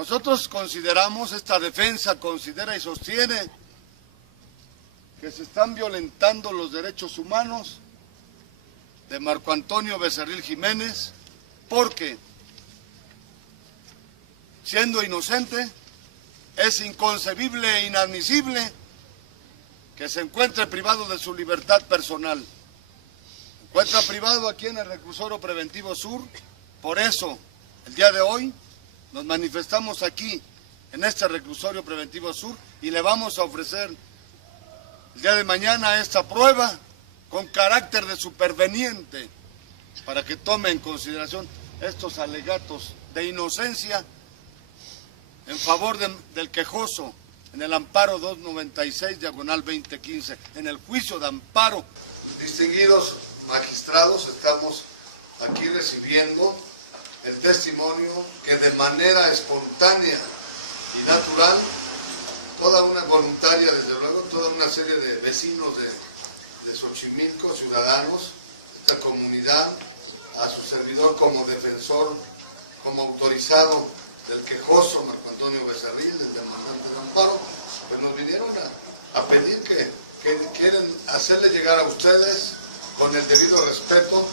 Nosotros consideramos, esta defensa considera y sostiene que se están violentando los derechos humanos de Marco Antonio Becerril Jiménez, porque, siendo inocente, es inconcebible e inadmisible que se encuentre privado de su libertad personal. Se encuentra privado aquí en el Reclusorio Preventivo Sur. Por eso, el día de hoy, nos manifestamos aquí, en este Reclusorio Preventivo Sur, y le vamos a ofrecer el día de mañana esta prueba con carácter de superveniente para que tome en consideración estos alegatos de inocencia en favor del quejoso en el amparo 296/2015, en el juicio de amparo. Distinguidos magistrados, estamos aquí recibiendo el testimonio que de manera espontánea y natural, toda una voluntaria, desde luego, toda una serie de vecinos de Xochimilco, ciudadanos, esta comunidad, a su servidor como defensor, como autorizado del quejoso Marco Antonio Becerril, del demandante de amparo, pues nos vinieron a pedir que quieren hacerle llegar a ustedes, con el debido respeto,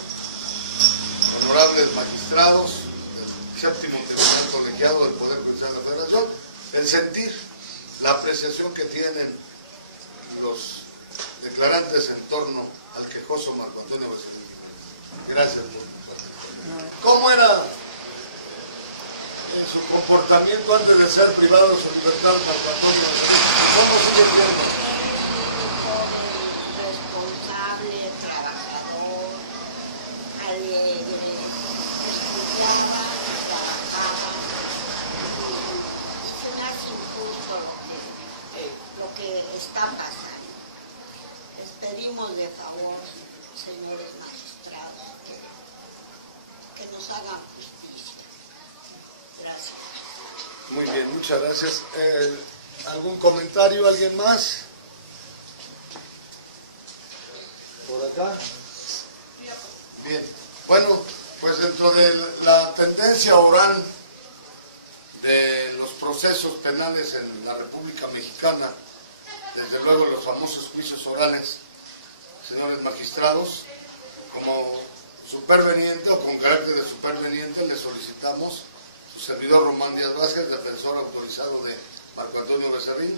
honorables magistrados del séptimo tribunal colegiado del Poder Judicial de la Federación, el sentir, la apreciación que tienen los declarantes en torno al quejoso Marco Antonio Becerril. Gracias. ¿Cómo era su comportamiento antes de ser privado de su libertad, Marco Antonio Becerril? ¿Cómo sigue siendo? Responsable, trabajador, alegre, estudiaba, trabajaba. Se me hace injusto lo que está pasando. Les pedimos de favor, señores magistrados, que nos hagan justicia. Gracias. Muy bien, muchas gracias. ¿Algún comentario? ¿Alguien más? ¿Por acá? Bien. Bueno, pues dentro de la tendencia oral de los procesos penales en la República Mexicana, desde luego los famosos juicios orales, señores magistrados, como superveniente o con carácter de superveniente, le solicitamos su servidor Román Díaz Vázquez, defensor autorizado de Marco Antonio Becerril.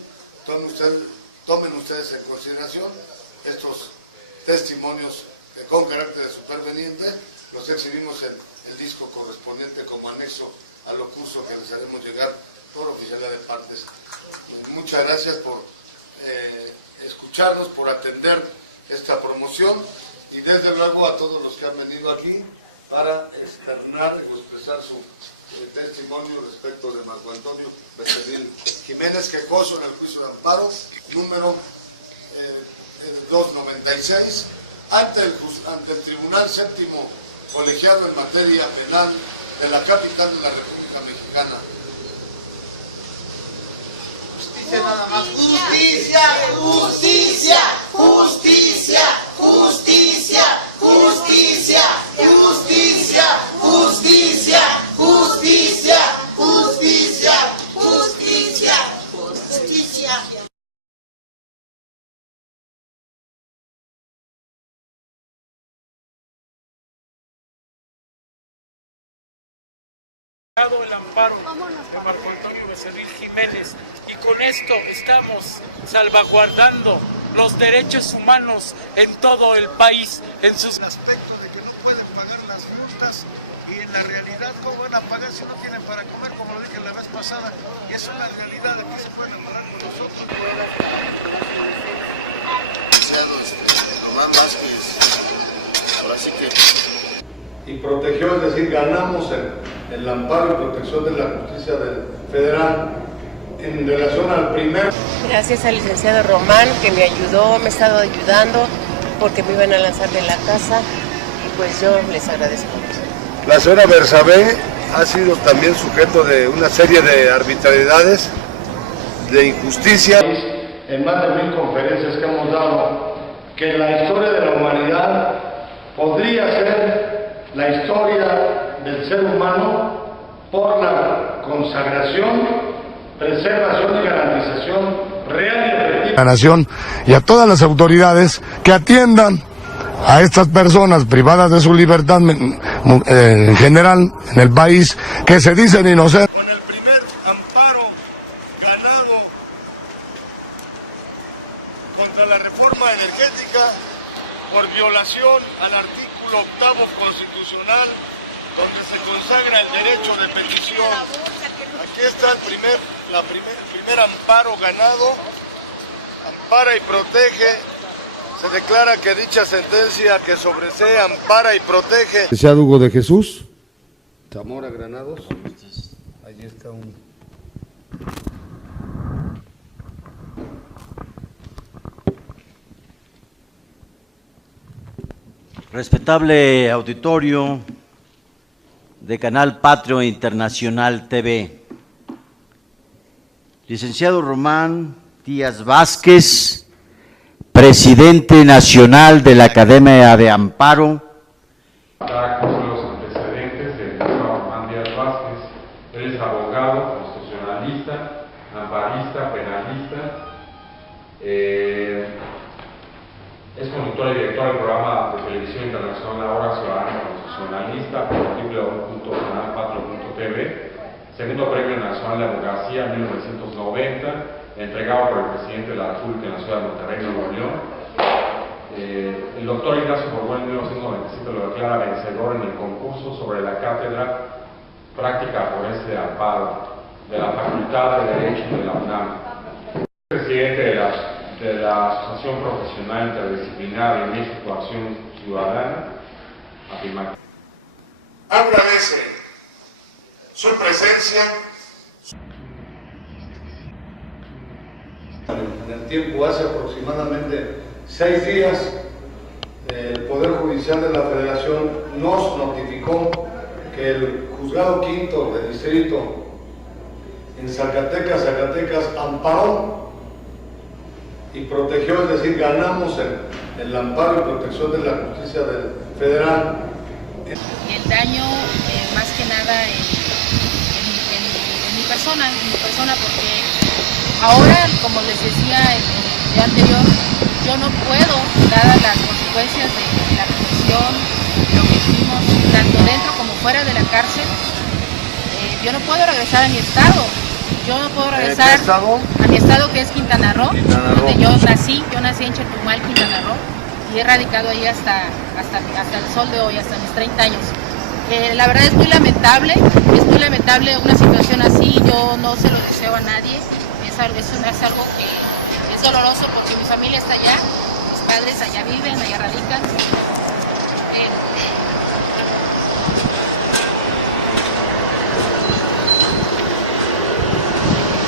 Tomen ustedes en consideración estos testimonios con carácter de superveniente. Los exhibimos en el disco correspondiente como anexo al ocurso que les haremos llegar por oficialidad de partes. Muchas gracias por escucharnos, por atender esta promoción, y desde luego a todos los que han venido aquí para externar o expresar su testimonio respecto de Marco Antonio Becerril Jiménez, quejoso en el juicio de amparo número 296 ante el Tribunal Séptimo Colegiado en materia penal de la capital de la República Mexicana. Justicia nada más. Justicia, justicia, justicia, justicia, justicia, justicia, justicia, justicia, justicia, justicia, justicia. El amparo de Marco Antonio Becerril Jiménez, y con esto estamos salvaguardando los derechos humanos en todo el país. En sus aspecto de que no pueden pagar las multas, y en la realidad, ¿cómo van a pagar si no tienen para comer? Como lo dije la vez pasada, y es una realidad de que se pueden amparar con nosotros. Román Vázquez, ahora sí que... Y protegió, es decir, ganamos el amparo y protección de la justicia federal en relación al primer... Gracias al licenciado Román, que me ayudó, me ha estado ayudando, porque me iban a lanzar de la casa, y pues yo les agradezco mucho. La señora Bersabé ha sido también sujeto de una serie de arbitrariedades, de injusticia. En más de 1000 conferencias que hemos dado, que la historia de la humanidad podría ser la historia del ser humano por la consagración, preservación y garantización real y efectiva. La nación y a todas las autoridades que atiendan a estas personas privadas de su libertad en general en el país, que se dicen inocentes. Con el primer amparo ganado contra la reforma energética por violación al artículo 8º constitucional, donde se consagra el derecho de petición. Aquí está el primer amparo ganado, ampara y protege. Se declara que dicha sentencia que sobresee, ampara y protege. Licenciado Hugo de Jesús Zamora Granados. Allí está un... Respetable auditorio de Canal Patrio Internacional TV, licenciado Román Díaz Vázquez, presidente nacional de la Academia de Amparo. Para los antecedentes del licenciado Román Díaz Vázquez, él es abogado, constitucionalista, amparista, penalista, es conductor y director del programa de televisión internacional La Hora Ciudadana Constitucionalista por www.canalpatrio.tv, segundo premio nacional de abogacía en 1990, entregado por el presidente de la República en la ciudad de Monterrey, Nuevo León. El doctor Ignacio Borbón en 1997 lo declara vencedor en el concurso sobre la cátedra Práctica Forense de Amparo de la Facultad de Derecho de la UNAM. Presidente de la Asociación Profesional Interdisciplinaria en México Acción Ciudadana, afirma. Agradece su presencia. En el tiempo, hace aproximadamente 6 días, el Poder Judicial de la Federación nos notificó que el Juzgado Quinto de Distrito en Zacatecas, amparó y protegió, es decir, ganamos el amparo y protección de la justicia federal. El daño, más que nada, en mi persona, porque ahora, como les decía en el día anterior, yo no puedo, dadas las consecuencias de la represión, lo que vivimos, tanto dentro como fuera de la cárcel, yo no puedo regresar a mi estado. Yo no puedo regresar a mi estado, que es Quintana Roo, donde yo nací en Chetumal, Quintana Roo, y he radicado ahí hasta el sol de hoy, hasta mis 30 años. La verdad es muy lamentable una situación así, yo no se lo deseo a nadie, es algo que es doloroso porque mi familia está allá, mis padres allá viven, allá radican.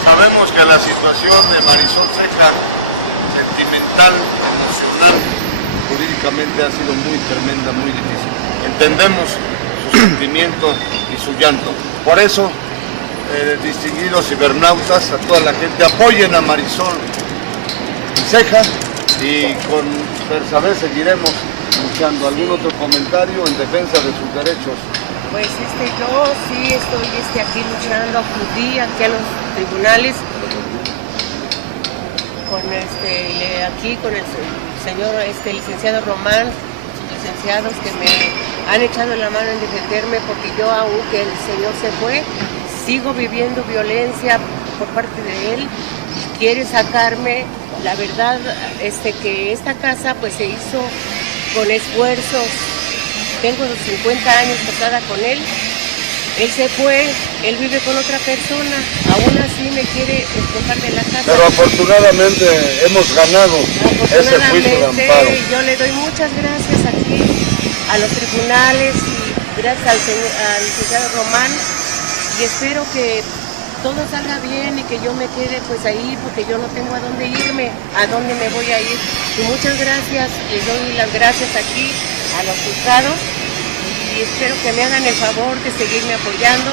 Sabemos que la situación de Marisol Ceja, sentimental, emocional, jurídicamente ha sido muy tremenda, muy difícil. Entendemos su sentimiento y su llanto. Por eso, distinguidos cibernautas, a toda la gente, apoyen a Marisol Ceja y con Persaber seguiremos luchando. ¿Algún otro comentario en defensa de sus derechos? Pues yo sí estoy aquí luchando, acudí aquí a los tribunales con el señor licenciado Román, sus licenciados que me han echado la mano en defenderme, porque yo, aunque el señor se fue, sigo viviendo violencia por parte de él y quiere sacarme. La verdad que esta casa pues se hizo con esfuerzos. Tengo 50 años casada con él, él se fue, él vive con otra persona, aún así me quiere despojar de la casa. Pero afortunadamente hemos ganado ese juicio de amparo. Yo le doy muchas gracias aquí a los tribunales y gracias al licenciado Román, y espero que todo salga bien y que yo me quede pues ahí, porque yo no tengo a dónde irme, a dónde me voy a ir. Y muchas gracias, les doy las gracias aquí a los juzgados y espero que me hagan el favor de seguirme apoyando.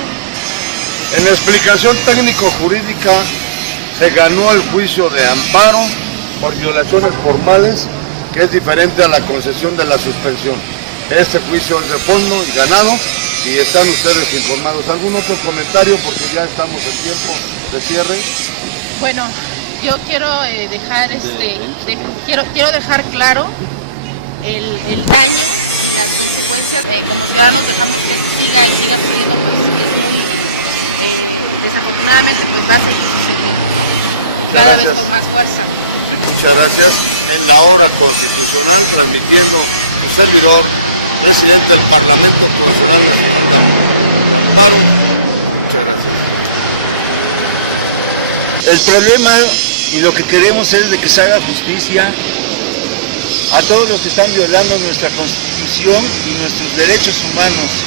En la explicación técnico-jurídica se ganó el juicio de amparo por violaciones formales, que es diferente a la concesión de la suspensión. Este juicio es de fondo y ganado, y están ustedes informados. ¿Algún otro comentario? Porque ya estamos en tiempo de cierre. Bueno, yo quiero dejar quiero dejar claro el daño y las consecuencias de como ciudadanos dejamos que siga sucediendo, pues es muy desafortunadamente pues va a seguir sucediendo cada vez con más fuerza. Muchas gracias. En la obra constitucional, transmitiendo su servidor, presidente del Parlamento Constitucional de Amparo. Muchas gracias. El problema y lo que queremos es de que se haga justicia a todos los que están violando nuestra Constitución y nuestros derechos humanos.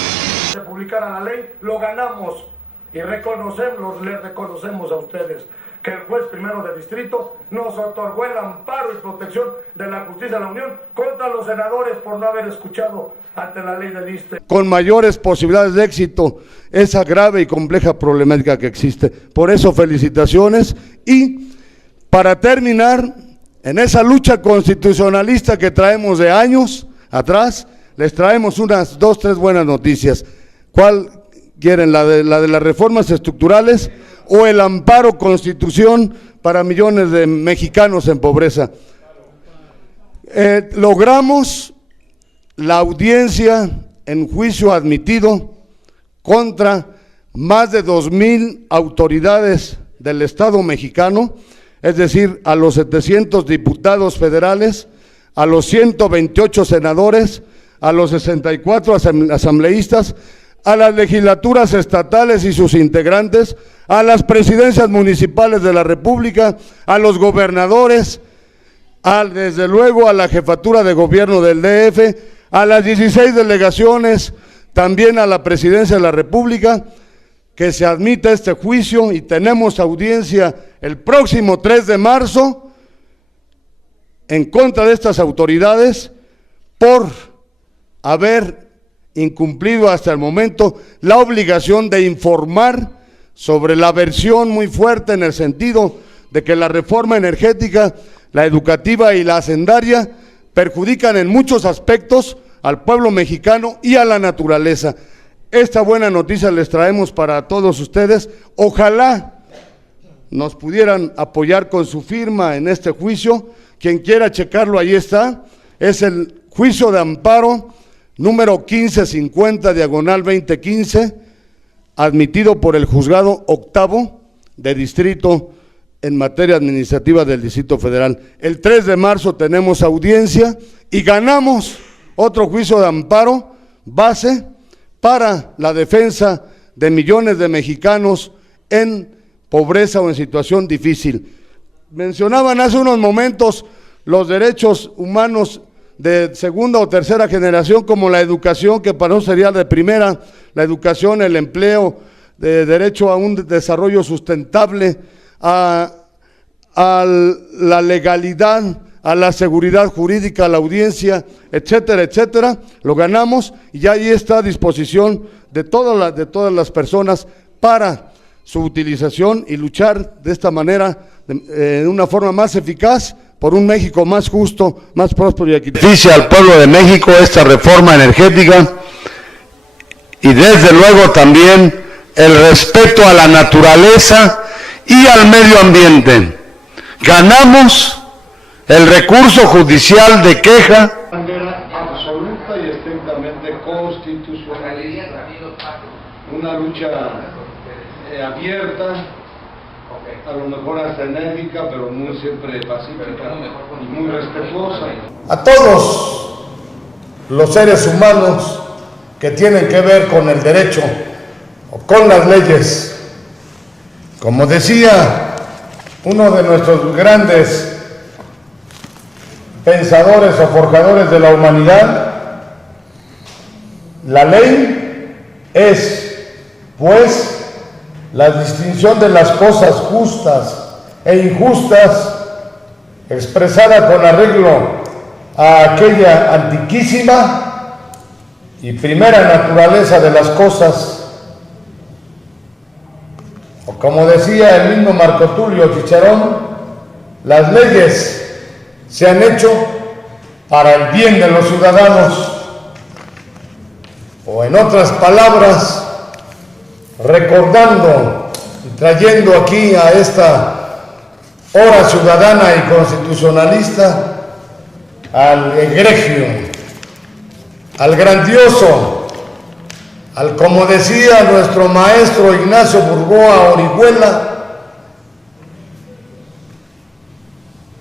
Se publicara la ley, lo ganamos y les reconocemos a ustedes que el juez primero de distrito nos otorgó el amparo y protección de la justicia de la Unión contra los senadores por no haber escuchado ante la ley del ISSSTE. Con mayores posibilidades de éxito esa grave y compleja problemática que existe. Por eso felicitaciones y para terminar, en esa lucha constitucionalista que traemos de años atrás, les traemos unas 2, 3 buenas noticias. ¿Cuál quieren? ¿La de las reformas estructurales o el amparo constitución para millones de mexicanos en pobreza? Logramos la audiencia en juicio admitido contra más de 2,000 autoridades del Estado mexicano, es decir, a los 700 diputados federales, a los 128 senadores, a los 64 asambleístas, a las legislaturas estatales y sus integrantes, a las presidencias municipales de la República, a los gobernadores, desde luego a la jefatura de gobierno del DF, a las 16 delegaciones, también a la presidencia de la República, que se admita este juicio y tenemos audiencia el próximo 3 de marzo en contra de estas autoridades por haber incumplido hasta el momento la obligación de informar sobre la versión muy fuerte en el sentido de que la reforma energética, la educativa y la hacendaria perjudican en muchos aspectos al pueblo mexicano y a la naturaleza. Esta buena noticia les traemos para todos ustedes. Ojalá nos pudieran apoyar con su firma en este juicio. Quien quiera checarlo, ahí está. Es el juicio de amparo número 1550/2015, admitido por el Juzgado Octavo de Distrito en materia administrativa del Distrito Federal. El 3 de marzo tenemos audiencia y ganamos otro juicio de amparo base para la defensa de millones de mexicanos en pobreza o en situación difícil. Mencionaban hace unos momentos los derechos humanos de segunda o tercera generación, como la educación, que para nosotros sería de primera, la educación, el empleo, de derecho a un desarrollo sustentable, a la legalidad, a la seguridad jurídica, a la audiencia, etcétera, etcétera. Lo ganamos y ya ahí está a disposición de todas las personas para su utilización y luchar de esta manera, de una forma más eficaz, por un México más justo, más próspero y equitativo. Beneficia al pueblo de México esta reforma energética y desde luego también el respeto a la naturaleza y al medio ambiente. Ganamos el recurso judicial de queja. De manera absoluta y estrictamente constitucionalista. Una lucha abierta, a lo mejor hasta enérgica, pero muy siempre pacífica y muy respetuosa. A todos los seres humanos que tienen que ver con el derecho o con las leyes, como decía uno de nuestros grandes pensadores o forjadores de la humanidad, la ley es, pues, la distinción de las cosas justas e injustas, expresada con arreglo a aquella antiquísima y primera naturaleza de las cosas, o como decía el mismo Marco Tulio Cicerón, las leyes se han hecho para el bien de los ciudadanos. o en otras palabras, recordando y trayendo aquí a esta hora ciudadana y constitucionalista al egregio, al grandioso, al, como decía nuestro maestro Ignacio Burgoa Orihuela,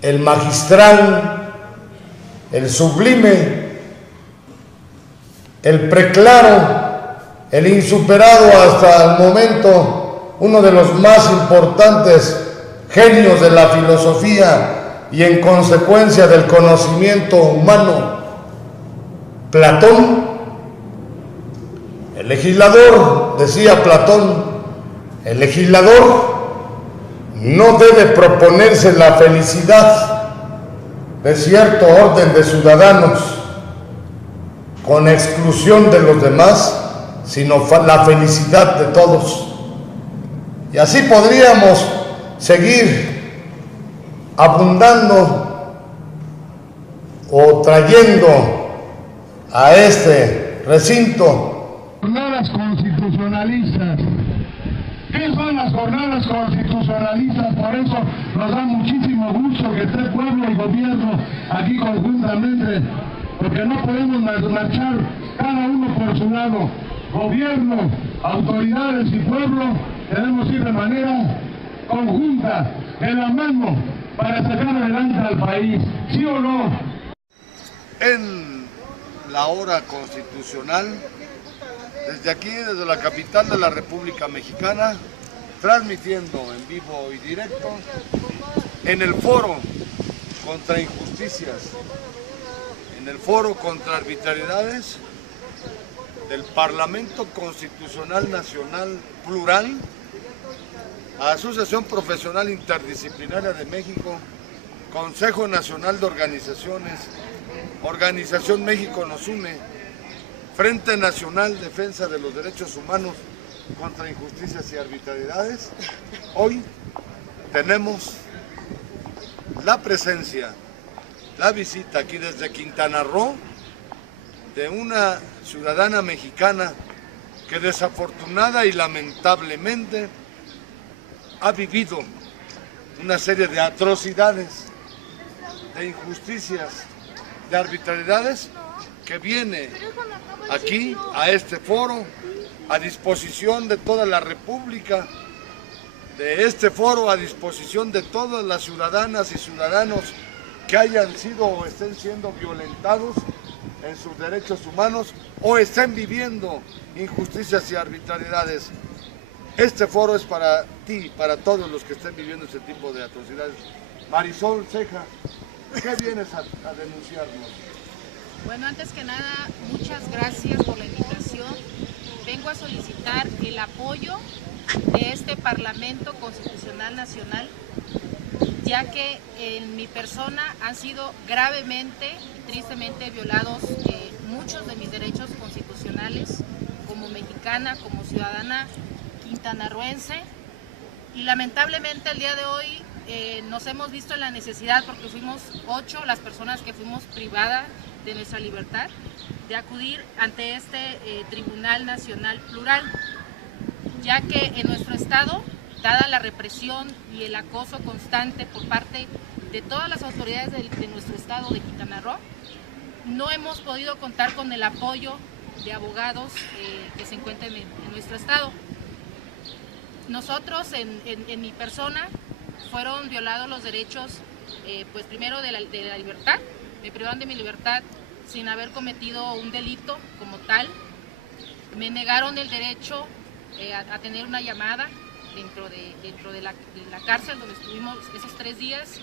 el magistral, el sublime, el preclaro, el insuperado hasta el momento, uno de los más importantes genios de la filosofía y en consecuencia del conocimiento humano, Platón. El legislador, decía Platón, el legislador no debe proponerse la felicidad de cierto orden de ciudadanos con exclusión de los demás, sino la felicidad de todos. Y así podríamos seguir abundando o trayendo a este recinto. Jornadas constitucionalistas. ¿Qué son las jornadas constitucionalistas? Por eso nos da muchísimo gusto que esté pueblo y gobierno aquí conjuntamente, porque no podemos marchar cada uno por su lado. Gobierno, autoridades y pueblo debemos ir de manera conjunta, de la mano, para sacar adelante al país, ¿sí o no? En la hora constitucional, desde aquí, desde la capital de la República Mexicana, transmitiendo en vivo y directo, en el foro contra injusticias, en el foro contra arbitrariedades del Parlamento Constitucional Nacional Plural, Asociación Profesional Interdisciplinaria de México, Consejo Nacional de Organizaciones, Organización México Nos Une, Frente Nacional Defensa de los Derechos Humanos contra Injusticias y Arbitrariedades. Hoy tenemos la presencia, la visita aquí desde Quintana Roo de una ciudadana mexicana que desafortunada y lamentablemente ha vivido una serie de atrocidades, de injusticias, de arbitrariedades, que viene aquí a este foro a disposición de toda la República, de este foro a disposición de todas las ciudadanas y ciudadanos que hayan sido o estén siendo violentados en sus derechos humanos o estén viviendo injusticias y arbitrariedades. Este foro es para ti, para todos los que estén viviendo ese tipo de atrocidades. Marisol Ceja, ¿qué vienes a denunciarnos? Bueno, antes que nada, muchas gracias por la invitación. Vengo a solicitar el apoyo de este Parlamento Constitucional Nacional, ya que en mi persona han sido gravemente y tristemente violados muchos de mis derechos constitucionales como mexicana, como ciudadana quintanarroense, y lamentablemente el día de hoy nos hemos visto en la necesidad, porque fuimos 8 las personas que fuimos privadas de nuestra libertad, de acudir ante este Tribunal Nacional Plural, ya que en nuestro estado, dada la represión y el acoso constante por parte de todas las autoridades de nuestro estado de Quintana Roo, no hemos podido contar con el apoyo de abogados que se encuentran en nuestro estado. Nosotros, en mi persona, fueron violados los derechos, pues primero de la libertad. Me privaron de mi libertad sin haber cometido un delito como tal. Me negaron el derecho a tener una llamada dentro de la cárcel donde estuvimos esos 3 días.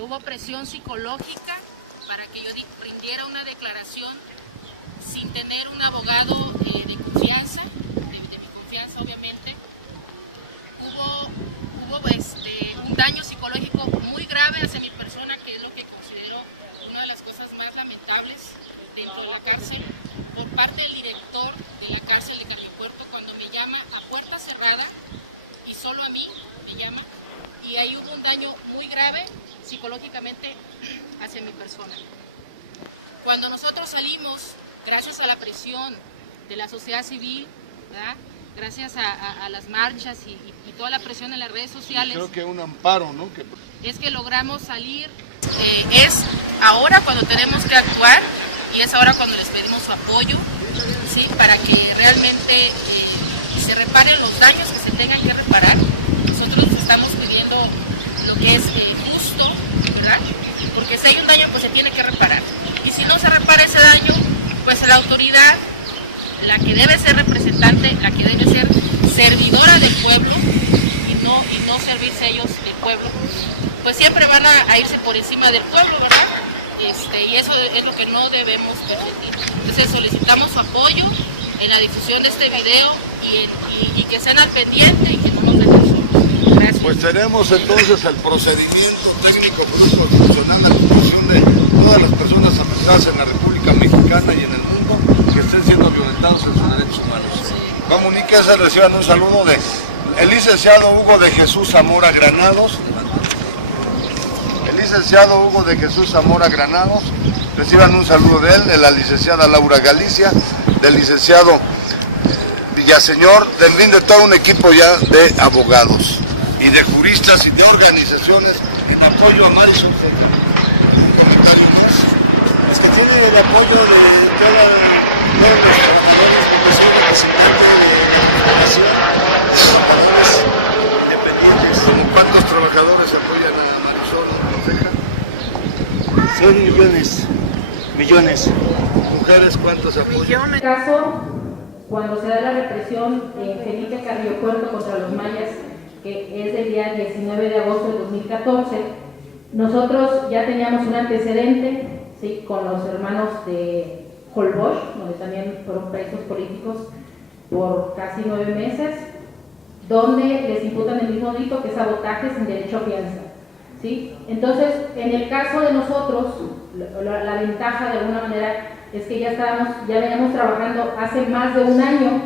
Hubo presión psicológica para que yo rindiera una declaración sin tener un abogado de confianza, de mi confianza obviamente. Hubo un daño psicológico muy grave hacia mi persona, que es lo que considero una de las cosas más lamentables dentro de la cárcel, por parte del director de la cárcel de Carripuerto, cuando me llama a puerta cerrada y solo a mí me llama, y ahí hubo un daño muy grave psicológicamente hacia mi persona. Cuando nosotros salimos, gracias a la presión la sociedad civil, ¿verdad? Gracias a las marchas y toda la presión en las redes sociales. Creo que un amparo, ¿no? Es que logramos salir, es ahora cuando tenemos que actuar y es ahora cuando les pedimos su apoyo, ¿sí? Para que realmente se reparen los daños que se tengan que reparar. Nosotros estamos pidiendo lo que es justo, ¿verdad? Porque si hay un daño, pues se tiene que reparar. Y si no se repara ese daño, pues la autoridad, la que debe ser representante, la que debe ser servidora del pueblo y no servirse ellos del pueblo, pues siempre van a irse por encima del pueblo, ¿verdad? Y eso es lo que no debemos permitir. Entonces solicitamos su apoyo en la difusión de este video y que estén al pendiente y que no nos dejen solos. Gracias. Pues tenemos entonces el procedimiento técnico constitucional, la conclusión de todas las personas afectadas en la República Mexicana y en el mundo que estén siendo violentados en sus derechos humanos. Comuníquense, reciban un saludo de el licenciado Hugo de Jesús Zamora Granados. El licenciado Hugo de Jesús Zamora Granados. Reciban un saludo de él, de la licenciada Laura Galicia, del licenciado Villaseñor, del fin de todo un equipo ya de abogados y de juristas y de organizaciones en apoyo a Marisol. Es que tiene el apoyo de todos los trabajadores independientes. ¿Cuántos trabajadores apoyan a Marisol? Son millones. Mujeres, ¿cuántos apoyan? En el caso, cuando se da la represión en Felipe Carrillo Puerto contra los mayas, que es del día 19 de agosto de 2014, nosotros ya teníamos un antecedente, ¿sí?, con los hermanos de Holbox, donde también fueron presos políticos por casi 9 meses, donde les imputan el mismo delito, que es sabotaje sin derecho a fianza, ¿sí? Entonces, en el caso de nosotros, la ventaja de alguna manera es que ya veníamos trabajando hace más de un año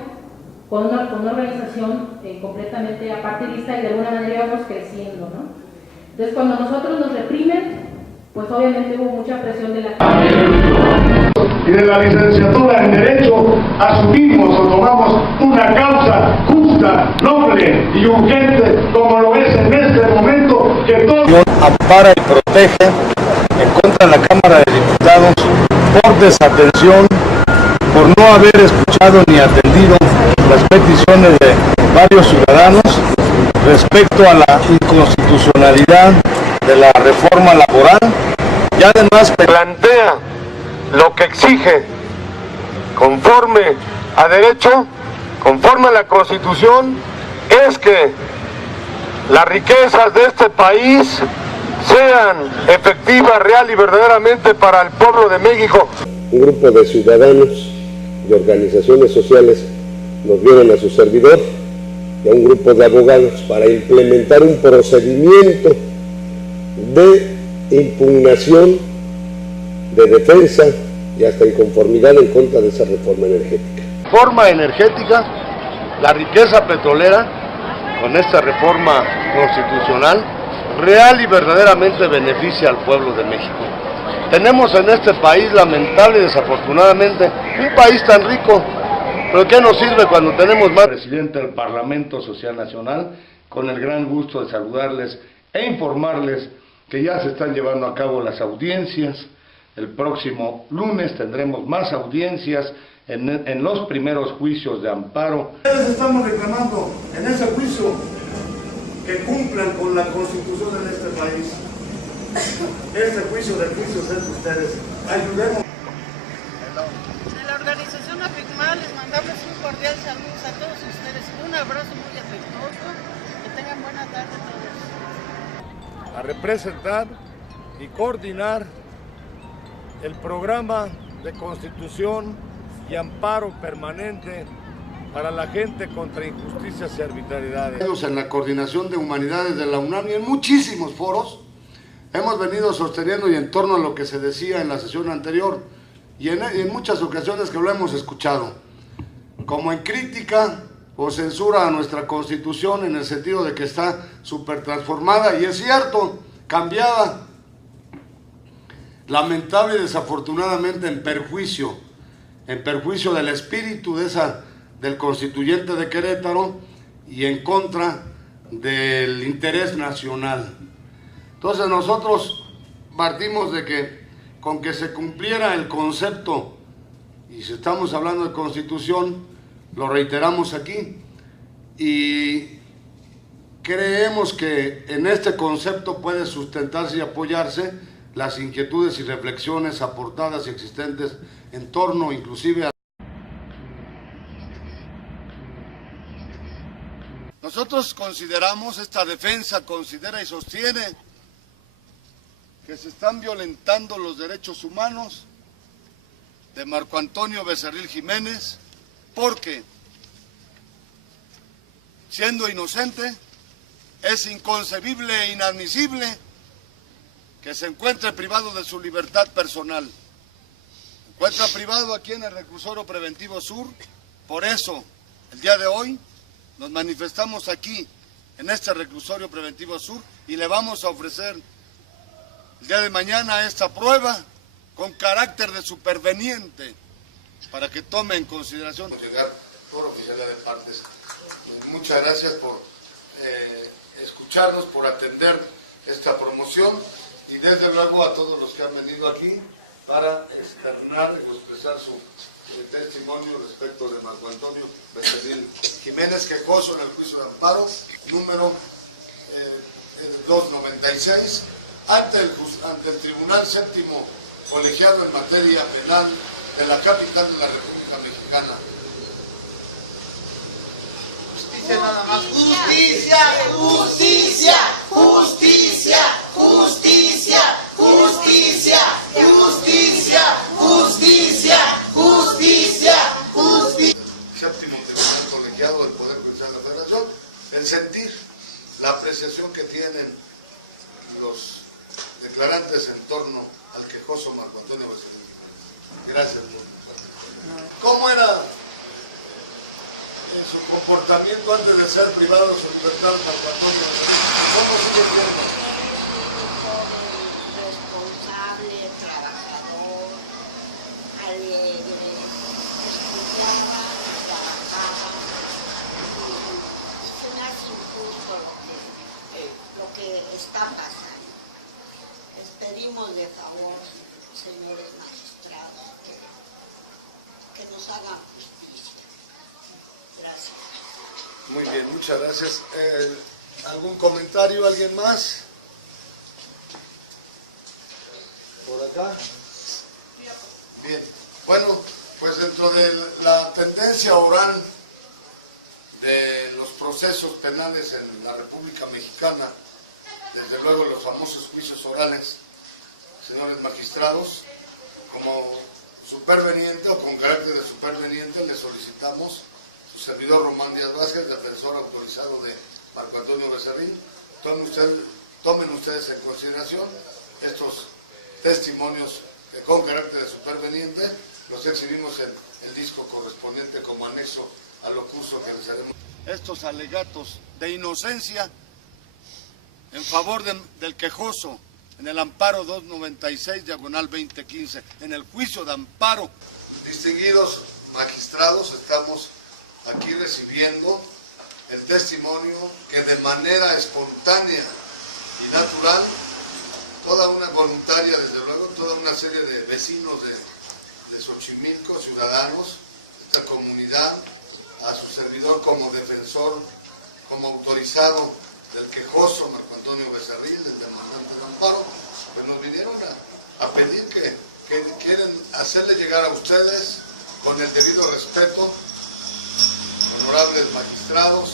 con una organización completamente apartidista y de alguna manera íbamos creciendo, ¿no? Entonces, cuando nosotros nos reprimen, pues obviamente hubo mucha presión de la y de la licenciatura en Derecho, asumimos o tomamos una causa justa, noble y urgente, como lo es en este momento, que todo ampara y protege en contra de la Cámara de Diputados por desatención, por no haber escuchado ni atendido las peticiones de varios ciudadanos respecto a la inconstitucionalidad de la reforma laboral y además plantea lo que exige conforme a derecho, conforme a la Constitución, es que las riquezas de este país sean efectivas, real y verdaderamente para el pueblo de México. Un grupo de ciudadanos, de organizaciones sociales, nos vieron a su servidor y a un grupo de abogados para implementar un procedimiento de impugnación, de defensa y hasta inconformidad en contra de esa reforma energética. Reforma energética, la riqueza petrolera, con esta reforma constitucional, real y verdaderamente beneficia al pueblo de México. Tenemos en este país, lamentable y desafortunadamente, un país tan rico, pero ¿qué nos sirve cuando tenemos más? Presidente del Parlamento Social Nacional, con el gran gusto de saludarles e informarles que ya se están llevando a cabo las audiencias. El próximo lunes tendremos más audiencias en los primeros juicios de amparo. Estamos reclamando en ese juicio que cumplan con la Constitución en este país. Este juicio de juicios es de ustedes. Ayudemos. De la organización AFICMA les mandamos un cordial saludo a todos ustedes. Un abrazo muy afectuoso. Que tengan buena tarde todos. A representar y coordinar el programa de constitución y amparo permanente para la gente contra injusticias y arbitrariedades. En la Coordinación de Humanidades de la UNAM y en muchísimos foros hemos venido sosteniendo y en torno a lo que se decía en la sesión anterior y en muchas ocasiones que lo hemos escuchado, como en crítica o censura a nuestra Constitución en el sentido de que está súper transformada y es cierto, cambiada, lamentable y desafortunadamente en perjuicio en perjuicio del espíritu del constituyente de Querétaro y en contra del interés nacional. Entonces nosotros partimos de que con que se cumpliera el concepto, y si estamos hablando de Constitución, lo reiteramos aquí, y creemos que en este concepto puede sustentarse y apoyarse las inquietudes y reflexiones aportadas y existentes en torno inclusive a... Nosotros consideramos, esta defensa considera y sostiene que se están violentando los derechos humanos de Marco Antonio Becerril Jiménez, porque, siendo inocente, es inconcebible e inadmisible que se encuentre privado de su libertad personal. Se encuentra privado aquí en el Reclusorio Preventivo Sur. Por eso, el día de hoy, nos manifestamos aquí, en este Reclusorio Preventivo Sur, y le vamos a ofrecer el día de mañana esta prueba con carácter de superveniente para que tome en consideración. Llegar por oficialidad de partes. Muchas gracias por escucharnos, por atender esta promoción y desde luego a todos los que han venido aquí para externar y expresar su testimonio respecto de Marco Antonio Becerril Jiménez, quejoso en el juicio de amparo número 296 ante el Tribunal Séptimo Colegiado en materia penal de la capital de la República Mexicana. Justicia nada más. Justicia, justicia, justicia, justicia, justicia, justicia, justicia, justicia, justicia. Séptimo Tribunal Colegiado del Poder Judicial de la Federación, el sentir, la apreciación que tienen los declarantes en torno al quejoso Marco Antonio Becerril. Gracias. ¿Cómo era su comportamiento antes de ser privado de su libertad, Marco Antonio Becerril? ¿Cómo sigue siendo? Responsable, trabajador, alegre, estudiaba, trabajaba. Se me hace injusto lo que está pasando. Les pedimos de favor, señores magistrados, que nos hagan justicia. Gracias. Muy bien, muchas gracias. ¿Algún comentario? ¿Alguien más? ¿Por acá? Bien. Bueno, pues dentro de la tendencia oral de los procesos penales en la República Mexicana, desde luego los famosos juicios orales, señores magistrados, como superveniente o con carácter de superveniente le solicitamos su servidor Román Díaz Vázquez, defensor autorizado de Marco Antonio Becerril, tomen ustedes en consideración estos testimonios que con carácter de superveniente los exhibimos en el disco correspondiente como anexo a lo curso que les haremos. Estos alegatos de inocencia en favor del quejoso en el amparo 296/2015, en el juicio de amparo. Distinguidos magistrados, estamos aquí recibiendo el testimonio que de manera espontánea y natural, toda una voluntaria, desde luego, toda una serie de vecinos de Xochimilco, ciudadanos, de esta comunidad, a su servidor como defensor, como autorizado del quejoso Marco Antonio Becerril, del demandante de amparo, pues nos vinieron a pedir que quieren hacerle llegar a ustedes, con el debido respeto, honorables magistrados,